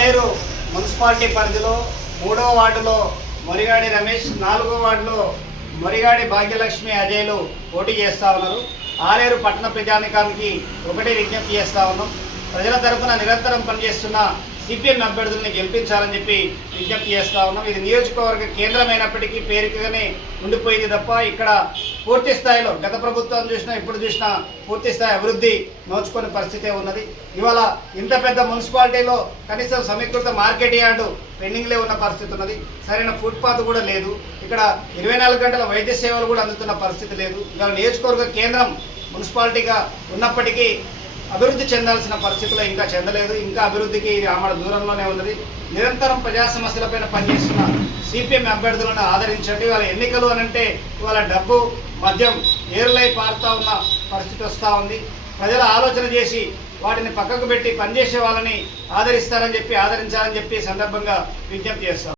Aleru municipality పరిధిలో మూడవ వార్డులో మొరిగాడి రమేష్ నాలుగో వార్డులో మొరిగాడి భాగ్యలక్ష్మి అజయ్లు పోటీ చేస్తూ ఉన్నారు. ఆలేరు పట్టణ ప్రజానికానికి ఒకటే విజ్ఞప్తి చేస్తూ ఉన్నాం. ప్రజల తరఫున నిరంతరం పనిచేస్తున్న సిపిఎం అభ్యర్థుల్ని గెలిపించాలని చెప్పి విజ్ఞప్తి చేస్తూ ఉన్నాం. ఇది నియోజకవర్గ కేంద్రమైనప్పటికీ పేరుకగానే ఉండిపోయింది తప్ప ఇక్కడ పూర్తి స్థాయిలో గత ప్రభుత్వం చూసినా ఇప్పుడు చూసినా పూర్తి స్థాయి అభివృద్ధి నోచుకునే పరిస్థితే ఉన్నది. ఇవాళ ఇంత పెద్ద మున్సిపాలిటీలో కనీసం సమీకృత మార్కెట్ యార్డు పెండింగ్లే ఉన్న పరిస్థితి ఉన్నది. సరైన ఫుట్పాత్ కూడా లేదు. ఇక్కడ ఇరవై నాలుగు గంటల వైద్య సేవలు కూడా అందుతున్న పరిస్థితి లేదు. ఇవాళ నియోజకవర్గ కేంద్రం మున్సిపాలిటీగా ఉన్నప్పటికీ అభివృద్ధి చెందాల్సిన పరిస్థితుల్లో ఇంకా చెందలేదు. ఇంకా అభివృద్ధికి ఆమె దూరంలోనే ఉన్నది. నిరంతరం ప్రజా సమస్యలపైన పనిచేస్తున్న సిపిఎం అభ్యర్థులను ఆదరించండి. వాళ్ళ ఎన్నికలు అని అంటే వాళ్ళ డబ్బు మద్యం ఏర్లై పారుతా ఉన్న పరిస్థితి వస్తూ ఉంది. ప్రజలు ఆలోచన చేసి వాటిని పక్కకు పెట్టి పనిచేసే వాళ్ళని ఆదరిస్తారని చెప్పి ఆదరించాలని చెప్పి సందర్భంగా విజ్ఞప్తి చేస్తాం